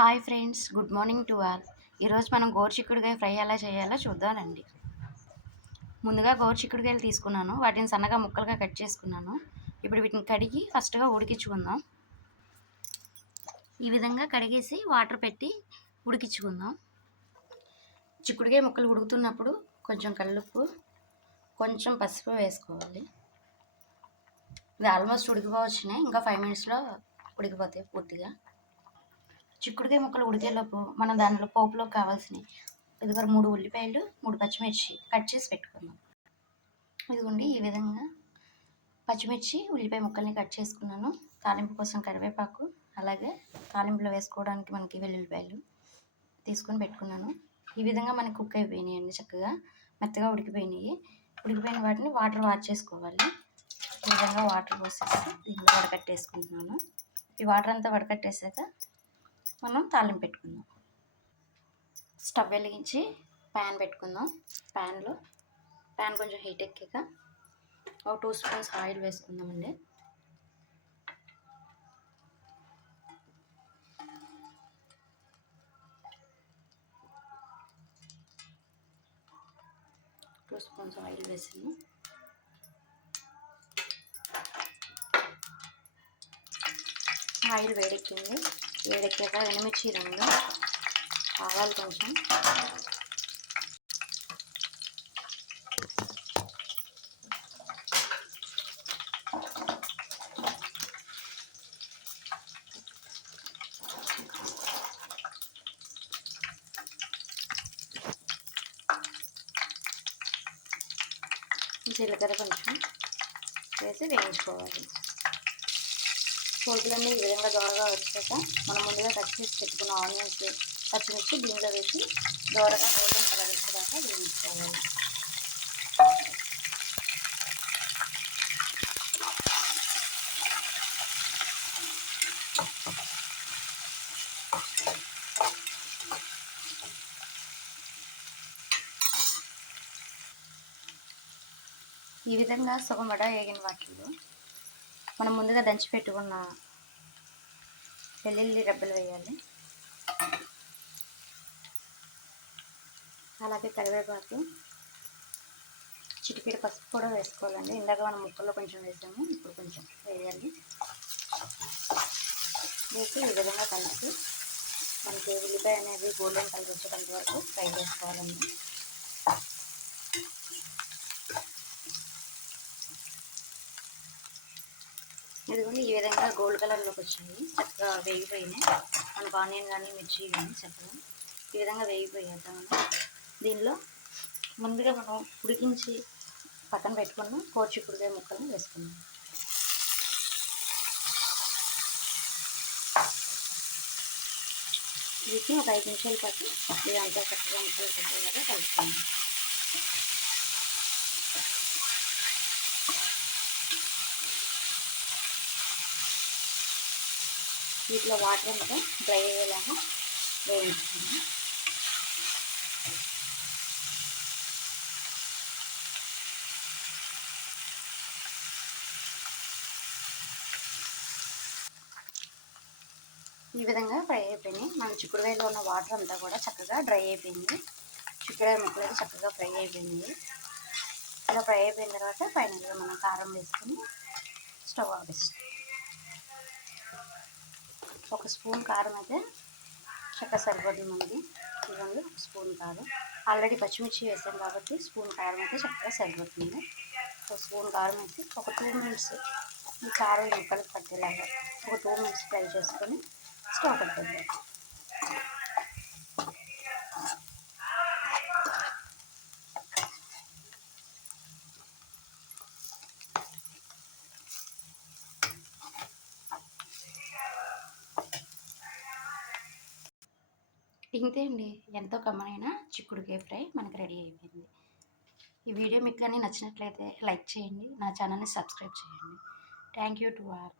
Hi friends, good morning to all. ఈరోజు మనం గోరుచిక్కుడుకాయ fry ఎలా చేయాలో చూద్దామండి. ముందుగా గోరుచిక్కుడుకాయలు తీసుకున్నాను, వాటిని సన్నగా ముక్కలుగా కట్ చేసుకున్నాను. ఇప్పుడు వీటిని కడిగి ఫస్ట్గా ఉడికించుకుందాం. ఈ విధంగా కడిగేసి వాటర్ పెట్టి ఉడికించుకుందాం. చిక్కుడుకాయ ముక్కలు ఉడుకుతున్నప్పుడు కొంచెం కల్లుప్పు, కొంచెం పసుపు వేసుకోవాలి. ఇది ఆల్మోస్ట్ ఉడికిపోవచ్చినాయి, ఇంకా 5 మినిట్స్లో ఉడికిపోతాయి పూర్తిగా. చిక్కుడుకాయ ముక్కలు ఉడికేలోపు మనం దానిలో పోపులోకి కావాల్సినవి ఇదిగో 3 ఉల్లిపాయలు, 3 పచ్చిమిర్చి కట్ చేసి పెట్టుకుందాం. ఇదిగోండి ఈ విధంగా పచ్చిమిర్చి, ఉల్లిపాయ ముక్కల్ని కట్ చేసుకున్నాను. తాలింపు కోసం కరివేపాకు, అలాగే తాలింపులో వేసుకోవడానికి మనకి వెల్లుల్లిపాయలు తీసుకొని పెట్టుకున్నాను. ఈ విధంగా మనకి కుక్ అయిపోయినాయండి, చక్కగా మెత్తగా ఉడికిపోయినాయి. ఉడికిపోయిన వాటిని వాటర్ చేసుకోవాలి. ఈ విధంగా వాటర్ పోసేసి దీనిలో వడకట్టేసుకుంటున్నాను. ఈ వాటర్ అంతా వడకట్టేసాక మనం తాలింపు పెట్టుకుందాం. స్టవ్ వెలిగించి ప్యాన్ పెట్టుకుందాం. ప్యాన్ కొంచెం హీట్ ఎక్కాక ఒక 2 స్పూన్స్ ఆయిల్ వేసుకుందామండి. ఆయిల్ వేసాను. ఆయిల్ వేడెక్కాక ఎండుమిర్చి రంగు, ఆవాలు కొంచెం, జీలకర్ర కొంచెం వేసి వేయించుకోవాలి. పోపులన్నీ ఈ విధంగా దోరగా వచ్చాక మనం ముందుగా కట్ చేసి పెట్టుకున్న ఆనియన్స్, పచ్చిమిర్చి దీనిలో వేసి దోరగా గోల్డెన్ కలర్ వచ్చేదాకా వేయించుకోవాలి. ఈ విధంగా సగం వడ వేగిన వాటిలో మనం ముందుగా దంచి పెట్టుకున్న వెల్లుల్లి రెబ్బలు వేయాలి. అలాగే కరివేపాకు, చిటికెడు పసుపు కూడా వేసుకోవాలండి. ఇందాక మనం ముక్కల్లో కొంచెం వేసాము, ఇప్పుడు కొంచెం వేయాలి. వేసి ఈ విధంగా కలిపి మనకి ఉల్లిపాయ అనేది గోల్డెన్ కలర్ వచ్చేటంత వరకు ఫ్రై చేసుకోవాలండి. ఇదిగోండి ఈ విధంగా గోల్డ్ కలర్లోకి వచ్చాయి, చక్కగా వేగిపోయినాయి. మనకు ఆనియన్ కానీ మిర్చి కానీ చక్కగా ఈ విధంగా వేగిపోయాక మనం దీనిలో ముందుగా మనం ఉడికించి పక్కన పెట్టుకున్న గోరుచిక్కుడుకాయ ముక్కలను వేసుకున్నాం. వీటిని ఒక 5 నిమిషాల పాటు ఇదంతా చక్కగా ముక్కలు పెట్టేలాగా కలుపుకున్నాం. వీటిలో వాటర్ అంతా డ్రై అయ్యేలాగా వేయించుకున్నాం. ఈ విధంగా ఫ్రై అయిపోయినాయి. మన చిక్కుడుకాయలో ఉన్న వాటర్ అంతా కూడా చక్కగా డ్రై అయిపోయింది. చిక్కుడుకాయ ముక్కలు చక్కగా ఫ్రై అయిపోయింది. ఇలా ఫ్రై అయిపోయిన తర్వాత ఫైనల్గా మనం కారం వేసుకొని స్టవ్ ఆపేస్తాం. 1 స్పూన్ కారం అయితే చక్కగా సరిపోతుంది మనకి. ఇవ్వండి 1 స్పూన్ కారం. ఆల్రెడీ పచ్చిమిర్చి వేసాం కాబట్టి స్పూన్ కారం అయితే చక్కగా సరిపోతుంది. 1 స్పూన్ కారం వేసి ఒక 2 మినిట్స్ ఈ కారం ముక్కలకు పట్టేలాగా ఒక 2 మినిట్స్ ఫ్రై చేసుకొని స్టవ్ కట్టేద్దాం. ఇంతే అండి, ఎంతో కమ్మనైన చిక్కుడుకాయ ఫ్రై మనకి రెడీ అయిపోయింది. ఈ వీడియో మీకు కానీ నచ్చినట్లయితే లైక్ చేయండి, నా ఛానల్ని సబ్స్క్రైబ్ చేయండి. Thank you to all.